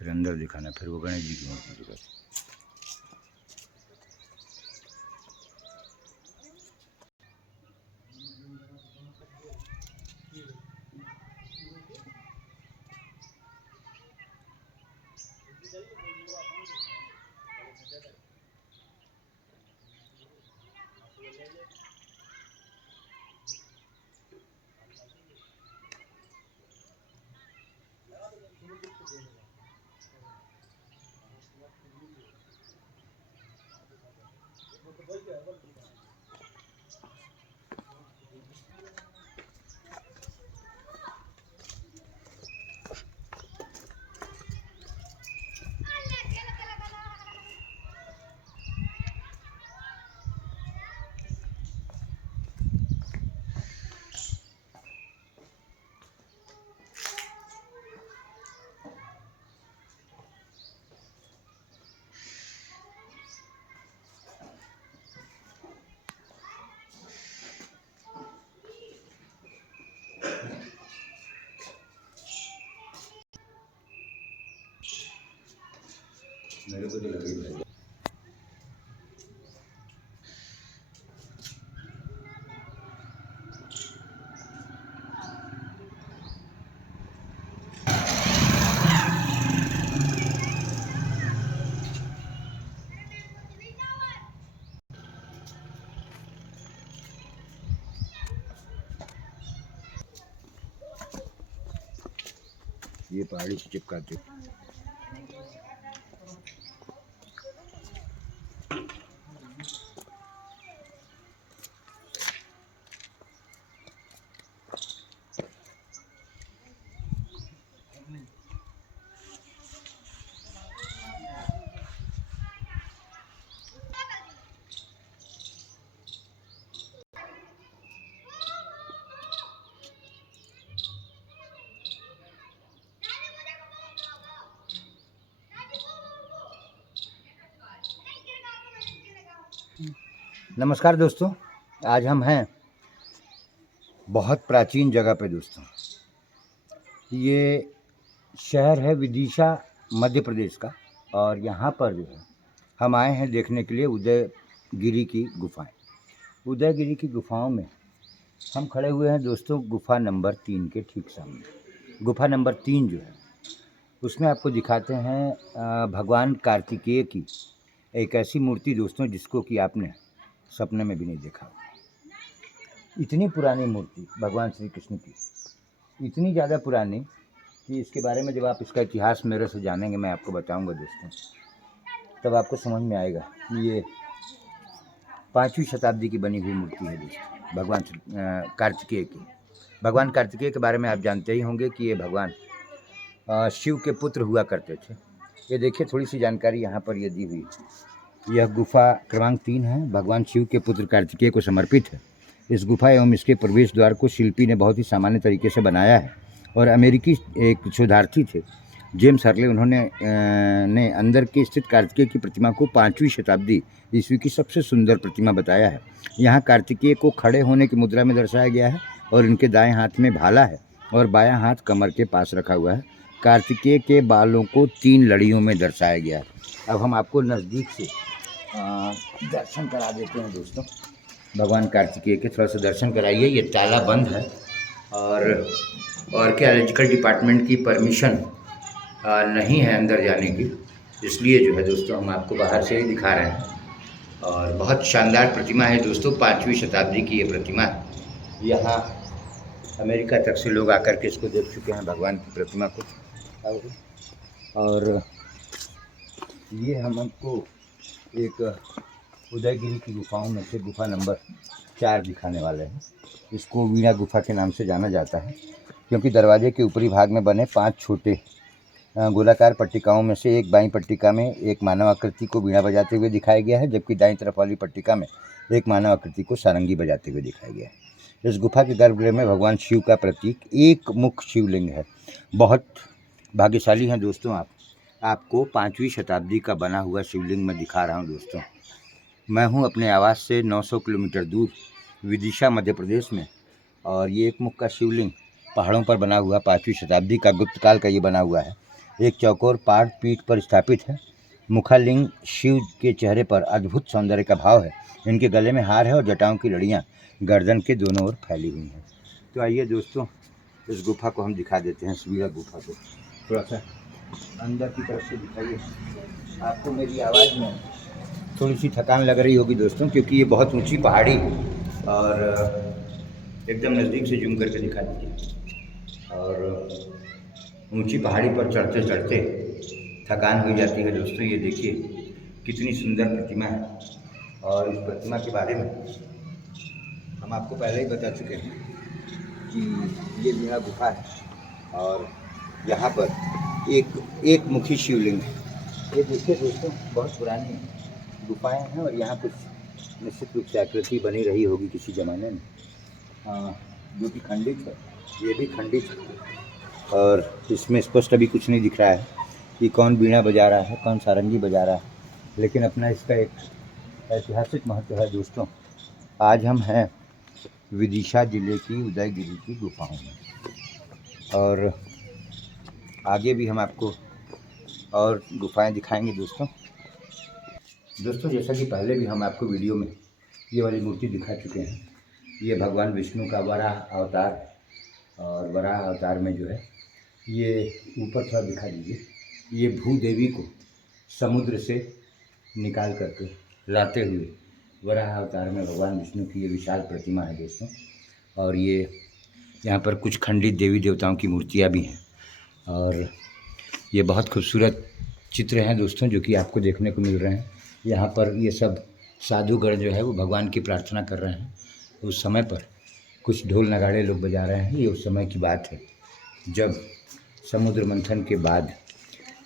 फिर अंदर दिखाना, फिर वो गणेश जी की मूर्ति दिखाती। मेरे को तो लगी भाई। ये पहाड़ी से चिपकाते। नमस्कार दोस्तों, आज हम हैं बहुत प्राचीन जगह पे दोस्तों। ये शहर है विदिशा मध्य प्रदेश का, और यहाँ पर जो है हम आए हैं देखने के लिए उदयगिरी की गुफाएं। उदयगिरी की गुफाओं में हम खड़े हुए हैं दोस्तों, गुफा नंबर 3 के ठीक सामने। गुफा नंबर 3 जो है उसमें आपको दिखाते हैं भगवान कार्तिकेय की एक ऐसी मूर्ति दोस्तों जिसको कि आपने सपने में भी नहीं देखा। इतनी पुरानी मूर्ति भगवान श्री कृष्ण की, इतनी ज़्यादा पुरानी कि इसके बारे में जब आप इसका इतिहास मेरे से जानेंगे, मैं आपको बताऊंगा दोस्तों, तब आपको समझ में आएगा कि ये 5वीं शताब्दी की बनी हुई मूर्ति है दोस्तों, भगवान कार्तिकेय की। भगवान कार्तिकेय के बारे में आप जानते ही होंगे कि ये भगवान शिव के पुत्र हुआ करते थे। ये देखिए थोड़ी सी जानकारी यहाँ पर ये दी हुई है। यह गुफा क्रमांक 3 है, भगवान शिव के पुत्र कार्तिकेय को समर्पित है। इस गुफा एवं इसके प्रवेश द्वार को शिल्पी ने बहुत ही सामान्य तरीके से बनाया है, और अमेरिकी एक शोधार्थी थे जेम्स हर्ले, उन्होंने अंदर के स्थित कार्तिकेय की प्रतिमा को 5वीं शताब्दी ईस्वी की सबसे सुंदर प्रतिमा बताया है। यहाँ कार्तिकेय को खड़े होने की मुद्रा में दर्शाया गया है, और इनके दाएं हाथ में भाला है और बायां हाथ कमर के पास रखा हुआ है। कार्तिकेय के बालों को 3 लड़ियों में दर्शाया गया है। अब हम आपको नज़दीक से दर्शन करा देते हैं दोस्तों, भगवान कार्तिकेय के थोड़ा सा दर्शन कराइए। ये ताला बंद है, और आर्कियोलॉजिकल डिपार्टमेंट की परमिशन नहीं है अंदर जाने की, इसलिए जो है दोस्तों हम आपको बाहर से ही दिखा रहे हैं। और बहुत शानदार प्रतिमा है दोस्तों, 5वीं शताब्दी की ये प्रतिमा है। यहाँ अमेरिका तक से लोग आकर के इसको देख चुके हैं, भगवान की प्रतिमा को। और ये हम आपको एक उदयगिरी की गुफाओं में से गुफा नंबर 4 दिखाने वाले हैं। इसको वीणा गुफा के नाम से जाना जाता है, क्योंकि दरवाजे के ऊपरी भाग में बने 5 छोटे गोलाकार पट्टिकाओं में से एक बाईं पट्टिका में एक मानव आकृति को वीणा बजाते हुए दिखाया गया है, जबकि दाईं तरफ वाली पट्टिका में एक मानव आकृति को सारंगी बजाते हुए दिखाया गया है। इस गुफा के गर्भगृह में भगवान शिव का प्रतीक एक मुख शिवलिंग है। बहुत भाग्यशाली हैं दोस्तों आपको 5वीं शताब्दी का बना हुआ शिवलिंग मैं दिखा रहा हूँ दोस्तों। मैं हूँ अपने आवास से 900 किलोमीटर दूर विदिशा मध्य प्रदेश में, और ये एक मुख का शिवलिंग पहाड़ों पर बना हुआ 5वीं शताब्दी का गुप्त काल का ये बना हुआ है। एक चौकोर पार्ट पीठ पर स्थापित है। मुखालिंग शिव के चेहरे पर अद्भुत सौंदर्य का भाव है। इनके गले में हार है और जटाओं की लड़ियाँ गर्दन के दोनों ओर फैली हुई हैं। तो आइए दोस्तों, इस गुफा को हम दिखा देते हैं। सुबीरा गुफा को थोड़ा सा अंदर की तरफ से दिखाइए। आपको मेरी आवाज़ में थोड़ी सी थकान लग रही होगी दोस्तों, क्योंकि ये बहुत ऊंची पहाड़ी, और एकदम नज़दीक से जूम करके दिखा दीजिए। और ऊंची पहाड़ी पर चढ़ते चढ़ते थकान हो जाती है दोस्तों। ये देखिए कितनी सुंदर प्रतिमा है, और इस प्रतिमा के बारे में हम आपको पहले ही बता चुके हैं कि ये बिना गुफा है, और यहाँ पर एक मुखी शिवलिंग है। ये देखिए दोस्तों, बहुत पुरानी गुफाएं हैं, और यहाँ कुछ निश्चित रूप से आकृति बनी रही होगी किसी ज़माने में, जो कि खंडित है। ये भी खंडित है, और इसमें स्पष्ट अभी कुछ नहीं दिख रहा है कि कौन बीणा बजा रहा है, कौन सारंगी बजा रहा है, लेकिन अपना इसका एक ऐतिहासिक महत्व है दोस्तों। आज हम हैं विदिशा जिले की उदयगिरी की गुफाओं में, और आगे भी हम आपको और गुफाएं दिखाएंगे दोस्तों। जैसा कि पहले भी हम आपको वीडियो में ये वाली मूर्ति दिखा चुके हैं, ये भगवान विष्णु का वराह अवतार, और वराह अवतार में जो है ये ऊपर थोड़ा दिखा दीजिए, ये भूदेवी को समुद्र से निकाल करके लाते हुए वराह अवतार में भगवान विष्णु की ये विशाल प्रतिमा है दोस्तों। और ये यहाँ पर कुछ खंडित देवी देवताओं की मूर्तियाँ भी हैं, और ये बहुत खूबसूरत चित्र हैं दोस्तों जो कि आपको देखने को मिल रहे हैं। यहाँ पर ये सब साधुगण जो है वो भगवान की प्रार्थना कर रहे हैं। उस समय पर कुछ ढोल नगाड़े लोग बजा रहे हैं। ये उस समय की बात है जब समुद्र मंथन के बाद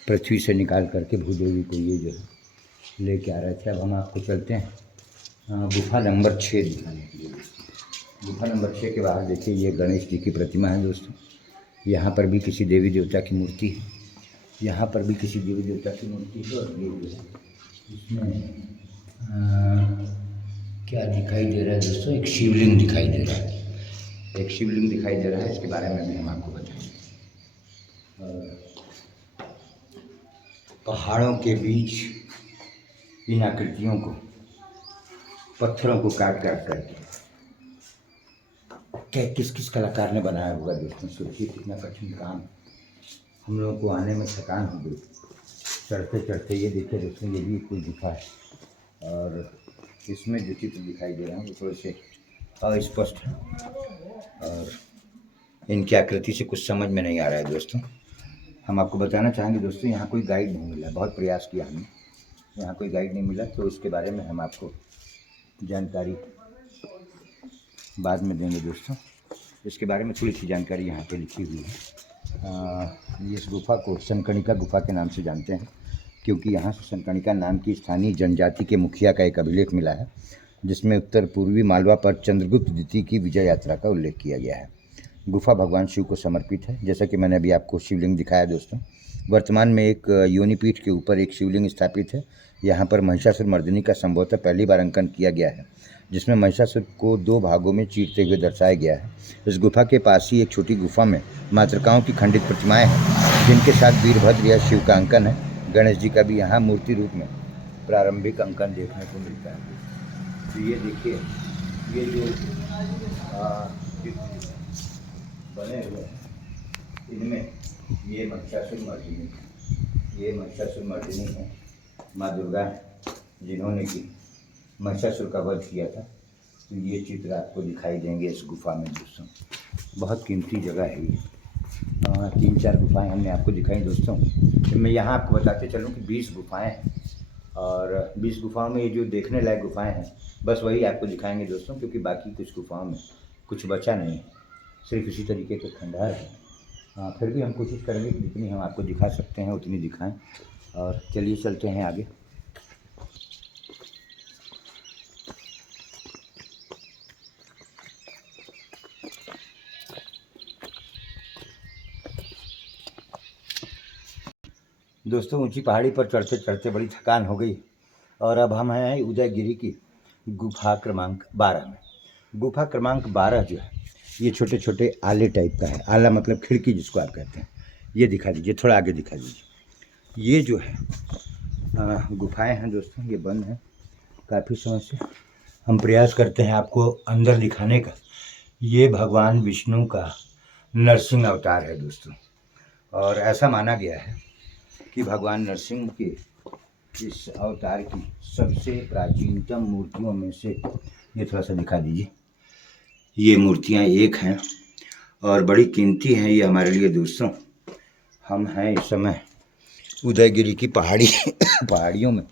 पृथ्वी से निकाल करके भूदेवी को ये जो है लेके आ रहे थे। अब हम आपको चलते हैं गुफा नंबर 6 दिखाने के लिए। गुफा नंबर 6 के बाहर देखिए, ये गणेश जी की प्रतिमा है दोस्तों। यहाँ पर भी किसी देवी देवता की मूर्ति है, यहाँ पर भी किसी देवी देवता की मूर्ति है, और ये जो है इसमें क्या दिखाई दे रहा है दोस्तों, एक शिवलिंग दिखाई दे रहा है। एक शिवलिंग दिखाई दे रहा है, इसके बारे में भी हम आपको बताएंगे। पहाड़ों के बीच इन आकृतियों को, पत्थरों को काट काट करके क्या किस किस कलाकार ने बनाया होगा दोस्तों। सोचिए कितना कठिन काम, हम लोगों को आने में थकान हो गई चढ़ते चढ़ते। ये देखिए दोस्तों, ये भी कोई गुफा है, और इसमें जो चित्र दिखाई दे रहा है वो थोड़े से अस्पष्ट है, और इनकी आकृति से कुछ समझ में नहीं आ रहा है दोस्तों। हम आपको बताना चाहेंगे दोस्तों, यहाँ कोई गाइड नहीं मिला। बहुत प्रयास किया हमने, यहाँ कोई गाइड नहीं मिला, तो इसके बारे में हम आपको जानकारी बाद में देंगे दोस्तों। इसके बारे में थोड़ी सी जानकारी यहाँ पे लिखी हुई है। इस गुफा को सनकणिका गुफा के नाम से जानते हैं, क्योंकि यहाँ से सनकणिका नाम की स्थानीय जनजाति के मुखिया का एक अभिलेख मिला है, जिसमें उत्तर पूर्वी मालवा पर चंद्रगुप्त द्वितीय की विजय यात्रा का उल्लेख किया गया है। गुफा भगवान शिव को समर्पित है। जैसा कि मैंने अभी आपको शिवलिंग दिखाया दोस्तों। वर्तमान में एक योनिपीठ के ऊपर एक शिवलिंग स्थापित है। यहाँ पर महिषासुर मर्दिनी का संभवतः पहली बार अंकन किया गया है, जिसमें महिषासुर को 2 भागों में चीरते हुए दर्शाया गया है। इस गुफा के पास ही एक छोटी गुफा में मातृकाओं की खंडित प्रतिमाएं हैं, जिनके साथ वीरभद्र या शिव का अंकन है। गणेश जी का भी यहाँ मूर्ति रूप में प्रारंभिक अंकन देखने को मिलता है। तो ये देखिए, ये जो बने हुए हैं, इनमें ये महिषासुर मर्दिनी है, माँ दुर्गा जिन्होंने कि महिषासुर का वध किया था। तो ये चित्र आपको दिखाई देंगे इस गुफा में दोस्तों। बहुत कीमती जगह है ये। 3-4 गुफाएं हमने आपको दिखाई दोस्तों। तो मैं यहाँ आपको बताते चलूँ कि 20 गुफाएं हैं, और 20 गुफाओं में ये जो देखने लायक गुफाएं हैं बस वही आपको दिखाएंगे दोस्तों, क्योंकि बाकी कुछ गुफाओं में कुछ बचा नहीं, सिर्फ इसी तरीके के खंडहर है। फिर भी हम कोशिश करेंगे कि जितनी हम आपको दिखा सकते हैं उतनी दिखाएं। और चलिए चलते हैं आगे। दोस्तों, ऊंची पहाड़ी पर चढ़ते चढ़ते बड़ी थकान हो गई, और अब हम हैं उदयगिरी की गुफा क्रमांक 12 में। गुफा क्रमांक 12 जो है ये छोटे छोटे आले टाइप का है। आला मतलब खिड़की जिसको आप कहते हैं। ये दिखा दीजिए, थोड़ा आगे दिखा दीजिए। ये जो है गुफाएं हैं दोस्तों, ये बंद हैं काफ़ी समय से। हम प्रयास करते हैं आपको अंदर दिखाने का। ये भगवान विष्णु का नरसिंह अवतार है दोस्तों, और ऐसा माना गया है कि भगवान नरसिंह के इस अवतार की सबसे प्राचीनतम मूर्तियों में से, ये थोड़ा सा दिखा दीजिए, ये मूर्तियाँ एक हैं और बड़ी कीमती हैं ये हमारे लिए दोस्तों। हम हैं इस समय उदयगिरी की पहाड़ियों में,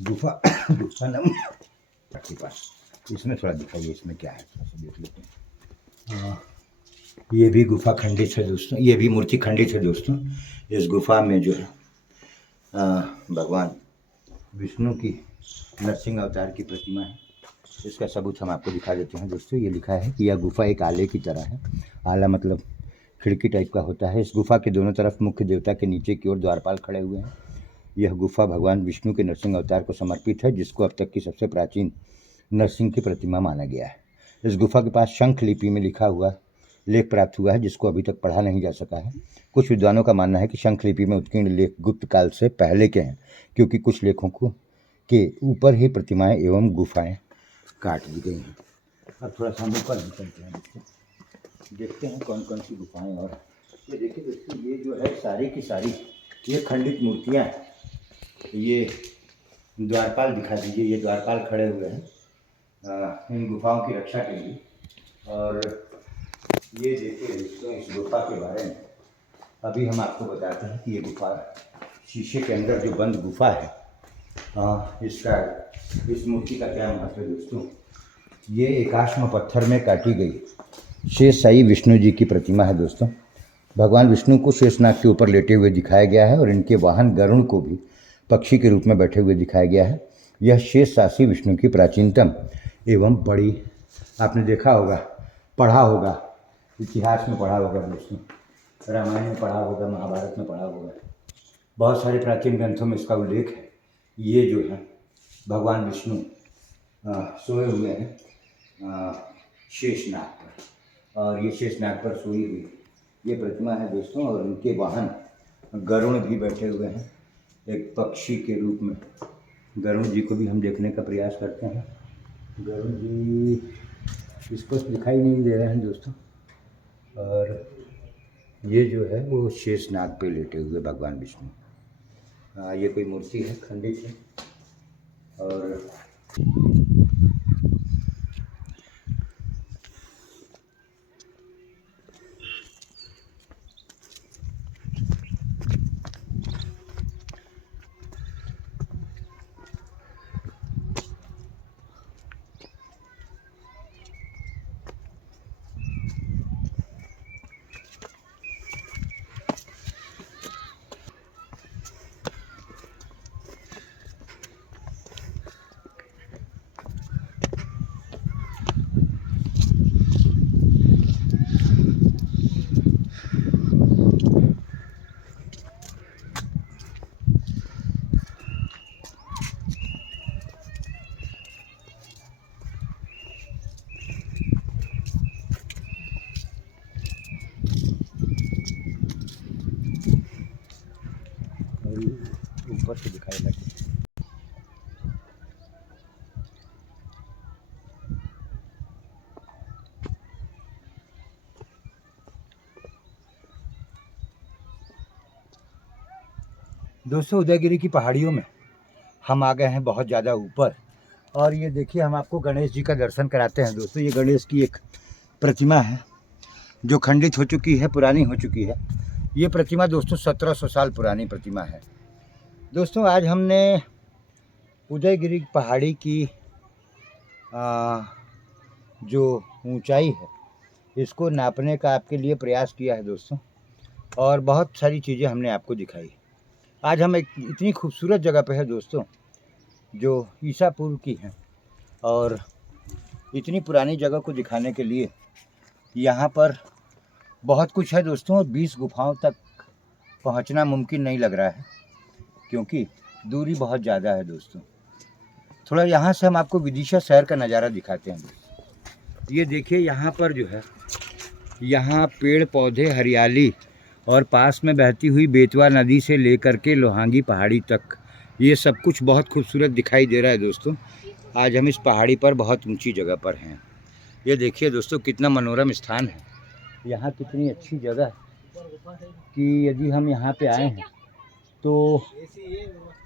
गुफा के पास। इसमें थोड़ा दिखाइए, इसमें क्या है, थोड़ा सा देख लेते हैं। ये भी गुफा खंडित है दोस्तों, ये भी मूर्ति खंडित है दोस्तों। इस गुफा में जो है भगवान विष्णु की नरसिंह अवतार की प्रतिमा है। इसका सबूत हम आपको दिखा देते हैं दोस्तों। ये लिखा है कि यह गुफा एक आले की तरह है। आला मतलब खिड़की टाइप का होता है। इस गुफा के दोनों तरफ मुख्य देवता के नीचे की ओर द्वारपाल खड़े हुए हैं। यह गुफा भगवान विष्णु के नरसिंह अवतार को समर्पित है, जिसको अब तक की सबसे प्राचीन नरसिंह की प्रतिमा माना गया है। इस गुफा के पास शंख लिपि में लिखा हुआ लेख प्राप्त हुआ है, जिसको अभी तक पढ़ा नहीं जा सका है। कुछ विद्वानों का मानना है कि शंख लिपि में उत्कीर्ण लेख गुप्त काल से पहले के हैं, क्योंकि कुछ लेखों के ऊपर ही प्रतिमाएं एवं गुफाएं काट दी गई हैं। अब थोड़ा सा हम ऊपर निकलते हैं दोस्तों, देखते हैं कौन कौन सी गुफाएं। और ये देखिए दोस्तों, ये जो है सारी की सारी ये खंडित मूर्तियाँ हैं। ये द्वारपाल दिखा दीजिए, ये द्वारपाल खड़े हुए हैं इन गुफाओं की रक्षा के लिए। और ये देखिए दोस्तों, इस गुफा के बारे में अभी हम आपको बताते हैं कि ये गुफा शीशे के अंदर जो बंद गुफा है, इस मूर्ति का क्या महत्व है दोस्तों। ये एकाश्म पत्थर में काटी गई शेषशाही विष्णु जी की प्रतिमा है दोस्तों। भगवान विष्णु को शेषनाग के ऊपर लेटे हुए दिखाया गया है और इनके वाहन गरुड़ को भी पक्षी के रूप में बैठे हुए दिखाया गया है। यह शेषशाही विष्णु की प्राचीनतम एवं बड़ी, आपने देखा होगा, पढ़ा होगा, इतिहास में पढ़ा होगा दोस्तों, रामायण में पढ़ा होगा, महाभारत में पढ़ा होगा, बहुत सारे प्राचीन ग्रंथों में इसका उल्लेख है। ये जो है भगवान विष्णु सोए हुए हैं शेषनाग पर, और ये शेषनाग पर सोई हुई ये प्रतिमा है दोस्तों। और उनके वाहन गरुड़ भी बैठे हुए हैं एक पक्षी के रूप में। गरुड़ जी को भी हम देखने का प्रयास करते हैं। गरुड़ जी स्पष्ट दिखाई नहीं दे रहे हैं दोस्तों। और ये जो है वो शेषनाग पे लेटे हुए भगवान विष्णु। ये कोई मूर्ति है, खंडित है। और ऊपर से दिखाई लगे। दोस्तों, उदयगिरी की पहाड़ियों में हम आ गए हैं बहुत ज़्यादा ऊपर। और ये देखिए, हम आपको गणेश जी का दर्शन कराते हैं दोस्तों। ये गणेश की एक प्रतिमा है जो खंडित हो चुकी है, पुरानी हो चुकी है। ये प्रतिमा दोस्तों 1700 साल पुरानी प्रतिमा है दोस्तों। आज हमने उदयगिरी पहाड़ी की जो ऊंचाई है इसको नापने का आपके लिए प्रयास किया है दोस्तों, और बहुत सारी चीज़ें हमने आपको दिखाई। आज हम एक इतनी खूबसूरत जगह पे है दोस्तों जो ईसापुर की है, और इतनी पुरानी जगह को दिखाने के लिए यहाँ पर बहुत कुछ है दोस्तों। 20 गुफाओं तक पहुँचना मुमकिन नहीं लग रहा है, क्योंकि दूरी बहुत ज़्यादा है दोस्तों। थोड़ा यहाँ से हम आपको विदिशा शहर का नज़ारा दिखाते हैं दोस्तों। ये देखिए, यहाँ पर जो है, यहाँ पेड़ पौधे, हरियाली और पास में बहती हुई बेतवा नदी से लेकर के लोहांगी पहाड़ी तक ये सब कुछ बहुत खूबसूरत दिखाई दे रहा है दोस्तों। आज हम इस पहाड़ी पर बहुत ऊंची जगह पर हैं। ये देखिए दोस्तों कितना मनोरम स्थान है, यहाँ कितनी अच्छी जगह है कि यदि हम यहाँ पे आए हैं तो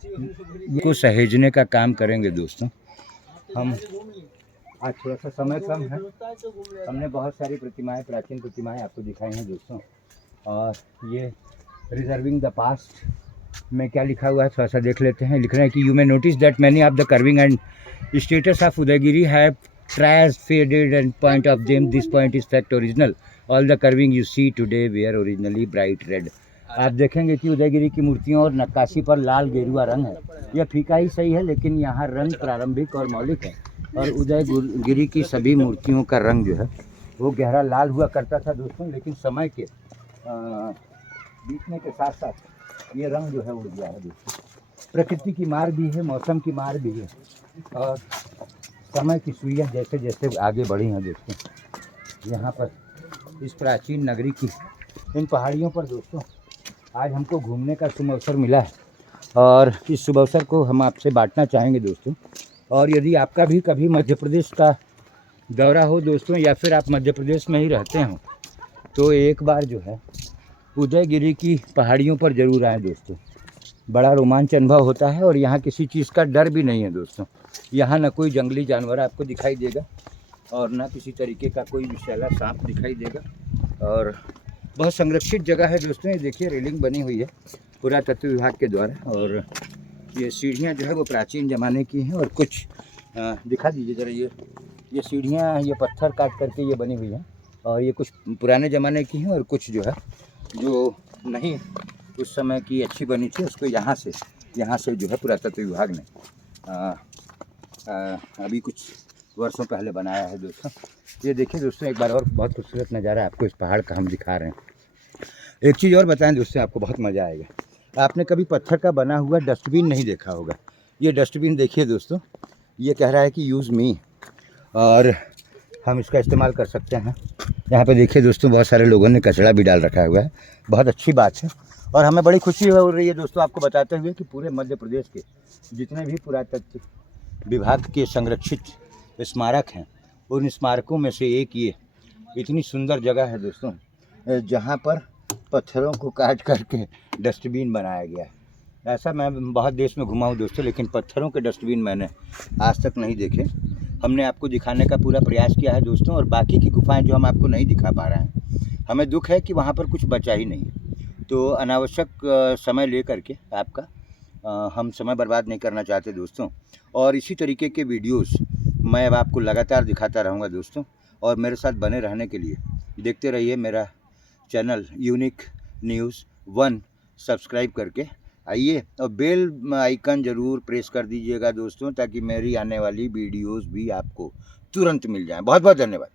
इसको सहेजने का काम करेंगे दोस्तों। हम आज थोड़ा सा समय कम है, हमने बहुत सारी प्रतिमाएं, प्राचीन प्रतिमाएं आपको दिखाई हैं दोस्तों। और ये रिजर्विंग द पास्ट में क्या लिखा हुआ है थोड़ा सा देख लेते हैं। लिख रहे हैं कि you may notice that many of the carving and statues of Udayagiri have traces faded and paint of them this paint is fact original all the carving you see today were originally bright red. आप देखेंगे कि उदयगिरी की मूर्तियों और नक्काशी पर लाल गेरुआ रंग है। यह फीका ही सही है, लेकिन यहाँ रंग प्रारंभिक और मौलिक है। और उदयगिरी की सभी मूर्तियों का रंग जो है वो गहरा लाल हुआ करता था दोस्तों, लेकिन समय के बीतने के साथ साथ ये रंग जो है उड़ गया है दोस्तों। प्रकृति की मार भी है, मौसम की मार भी है, और समय की सुइयां जैसे जैसे आगे बढ़ी हैं दोस्तों। यहाँ पर इस प्राचीन नगरी की इन पहाड़ियों पर दोस्तों आज हमको घूमने का शुभ अवसर मिला है, और इस शुभ अवसर को हम आपसे बांटना चाहेंगे दोस्तों। और यदि आपका भी कभी मध्य प्रदेश का दौरा हो दोस्तों, या फिर आप मध्य प्रदेश में ही रहते हो, तो एक बार जो है उदयगिरी की पहाड़ियों पर ज़रूर आएँ दोस्तों। बड़ा रोमांच अनुभव होता है, और यहाँ किसी चीज़ का डर भी नहीं है दोस्तों। यहाँ न कोई जंगली जानवर आपको दिखाई देगा, और न किसी तरीके का कोई विषैला सांप दिखाई देगा, और बहुत संरक्षित जगह है दोस्तों। ये देखिए रेलिंग बनी हुई है पुरातत्व विभाग के द्वारा, और ये सीढ़ियाँ जो है वो प्राचीन ज़माने की हैं। और कुछ दिखा दीजिए ज़रा, ये सीढ़ियाँ ये पत्थर काट करके ये बनी हुई हैं, और ये कुछ पुराने ज़माने की हैं, और कुछ जो है जो नहीं उस समय की अच्छी बनी थी, उसको यहाँ से जो है पुरातत्व विभाग ने अभी कुछ वर्षों पहले बनाया है दोस्तों। ये देखिए दोस्तों, एक बार और बहुत खूबसूरत नज़ारा आपको इस पहाड़ का हम दिखा रहे हैं। एक चीज़ और बताएं दोस्तों, आपको बहुत मज़ा आएगा। आपने कभी पत्थर का बना हुआ डस्टबिन नहीं देखा होगा। ये डस्टबिन देखिए दोस्तों, ये कह रहा है कि यूज़ मी, और हम इसका इस्तेमाल कर सकते हैं। यहाँ पे देखिए दोस्तों, बहुत सारे लोगों ने कचरा भी डाल रखा हुआ है, बहुत अच्छी बात है। और हमें बड़ी खुशी हो रही है दोस्तों आपको बताते हुए कि पूरे मध्य प्रदेश के जितने भी पुरातत्व विभाग के संरक्षित स्मारक हैं, उन स्मारकों में से एक ये इतनी सुंदर जगह है दोस्तों, जहाँ पर पत्थरों को काट करके डस्टबिन बनाया गया है। ऐसा मैं बहुत देश में घुमा हूँ दोस्तों, लेकिन पत्थरों के डस्टबिन मैंने आज तक नहीं देखे। हमने आपको दिखाने का पूरा प्रयास किया है दोस्तों, और बाकी की गुफाएं जो हम आपको नहीं दिखा पा रहे हैं, हमें दुख है कि वहाँ पर कुछ बचा ही नहीं। तो अनावश्यक समय ले करके आपका हम समय बर्बाद नहीं करना चाहते दोस्तों। और इसी तरीके के वीडियोस मैं अब आपको लगातार दिखाता रहूँगा दोस्तों, और मेरे साथ बने रहने के लिए देखते रहिए मेरा चैनल यूनिक न्यूज़ 1 सब्सक्राइब करके आइए, और बेल आइकन ज़रूर प्रेस कर दीजिएगा दोस्तों, ताकि मेरी आने वाली वीडियोस भी आपको तुरंत मिल जाएं। बहुत बहुत धन्यवाद।